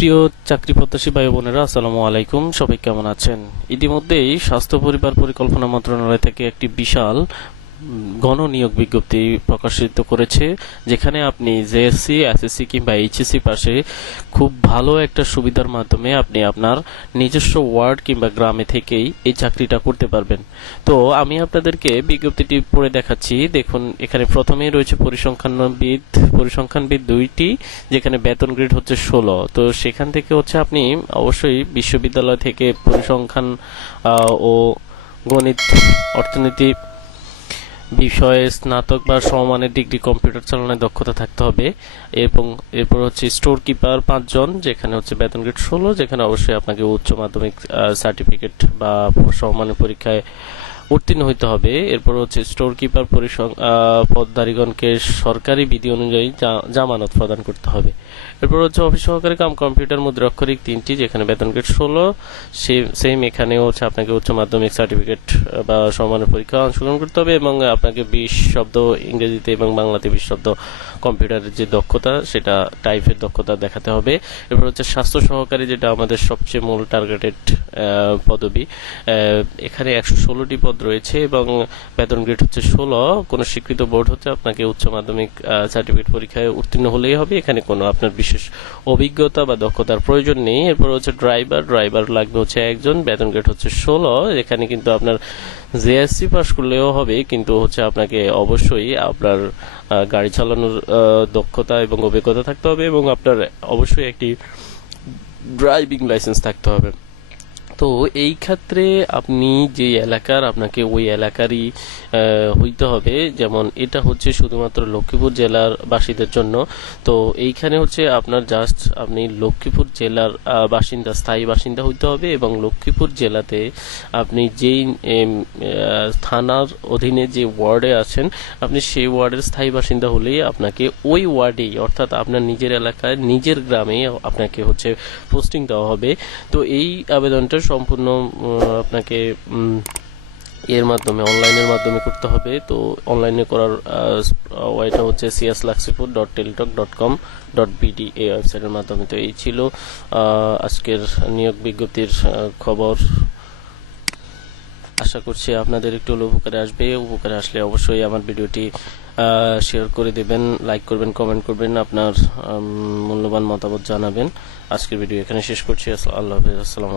প্রিয় চাকরি প্রত্যাশী ভাই বোনেরা, আসসালামু আলাইকুম। সবাই কেমন আছেন? ইতিমধ্যেই স্বাস্থ্য পরিবার পরিকল্পনা মন্ত্রণালয় থেকে একটি বিশাল গণ নিয়োগ বিজ্ঞপ্তি প্রকাশিত করেছে, যেখানে আপনি জেএসসি, এসএসসি কিংবা এইচএসসি পাশে খুব ভালো একটা সুবিধার মাধ্যমে আপনি আপনার নিজস্ব ওয়ার্ড কিংবা গ্রামে থেকেই এই চাকরিটা করতে পারবেন। তো আমি আপনাদেরকে বিজ্ঞপ্তিটি পড়ে দেখাচ্ছি। দেখুন, এখানে প্রথমেই রয়েছে পরিসংখ্যানবিদ 2টি, যেখানে বেতন গ্রেড হচ্ছে 16। তো সেখান থেকে হচ্ছে আপনি অবশ্যই বিশ্ববিদ্যালয় থেকে পরিসংখ্যান ও গণিত, অর্থনীতি বিষয়ে স্নাতক বা সমমানের ডিগ্রি, কম্পিউটার চালানোর দক্ষতা থাকতে হবে। এবং এরপর হচ্ছে স্টোর কিপার 5 জন, যেখানে হচ্ছে বেতন গ্রেড 16, যেখানে অবশ্যই আপনাকে উচ্চ মাধ্যমিক সার্টিফিকেট বা সমমানের পরীক্ষায় উত্তীর্ণ হইতে হবে। এরপর হচ্ছে স্টোর কিপার পদধারীগণকে সরকারি বিধি অনুযায়ী জামানত প্রদান করতে হবে। এরপর হচ্ছে অফিস সহকারী কাম কম্পিউটার মুদ্রাক্ষরিক 3টি, যেখানে বেতন গ্রেড 16। সেম এখানেও হচ্ছে আপনাকে উচ্চ মাধ্যমিক সার্টিফিকেট বা সমমানের পরীক্ষা অংশগ্রহণ করতে হবে, এবং আপনাকে 20 শব্দ ইংরেজিতে এবং বাংলাতে 20 শব্দ কম্পিউটারের যে দক্ষতা, সেটা টাইপের দক্ষতা দেখাতে হবে। এরপর হচ্ছে স্বাস্থ্য সহকারী, যেটা আমাদের সবচেয়ে মূল টার্গেটেড পদবি। এখানে 116টি পদ রয়েছে এবং বেতন গ্রেড হচ্ছে 16। কোনো স্বীকৃত বোর্ড হচ্ছে আপনাকে উচ্চ মাধ্যমিক সার্টিফিকেট পরীক্ষায় উত্তীর্ণ হলেই হবে। এখানে কোনো আপনার বিশেষ অভিজ্ঞতা বা দক্ষতার প্রয়োজন নেই। এরপর হচ্ছে ড্রাইভার লাগবে হচ্ছে 1 জন, বেতন গ্রেড হচ্ছে 16। এখানে কিন্তু আপনার জেএসসি পাস করলেও হবে, কিন্তু হচ্ছে আপনাকে অবশ্যই আপনার গাড়ি চালানোর দক্ষতা এবং অভিজ্ঞতা থাকতে হবে, এবং আপনার অবশ্যই একটি ড্রাইভিং লাইসেন্স থাকতে হবে। তো এই ক্ষেত্রে আপনি যে এলাকার, আপনাকে ওই এলাকারই হইতে হবে। যেমন এটা হচ্ছে শুধুমাত্র লক্ষ্মীপুর জেলার বাসীদের জন্য। তো এইখানে হচ্ছে আপনার জাস্ট আপনি লক্ষ্মীপুর জেলার বাসিন্দা, স্থায়ী বাসিন্দা হইতে হবে, এবং লক্ষ্মীপুর জেলাতে আপনি যেই থানার অধীনে যে ওয়ার্ডে আছেন, আপনি সেই ওয়ার্ডের স্থায়ী বাসিন্দা হলেই আপনাকে ওই ওয়ার্ডেই, অর্থাৎ আপনার নিজের এলাকায় নিজের গ্রামে আপনাকে হচ্ছে পোস্টিং দেওয়া হবে। তো এই আবেদনটা সম্পূর্ণ আপনাকে এর মাধ্যমে, অনলাইনের মাধ্যমে করতে হবে। তো অনলাইনে করার ওয়াইটা হচ্ছে cslaksipur.teletalk.com.bd এই ওয়েবসাইটের মাধ্যমে। তো এই ছিল আজকের নিয়োগ বিজ্ঞপ্তির খবর। আশা করছি আপনাদের একটু উপকারে আসবে। উপকারে আসলে অবশ্যই আমার ভিডিওটি শেয়ার করে দেবেন, লাইক করবেন, কমেন্ট করবেন, আপনার মূল্যবান মতামত জানাবেন। আজকের ভিডিও এখানে শেষ করছি। আল্লাহ হাফেজ। আসসালামু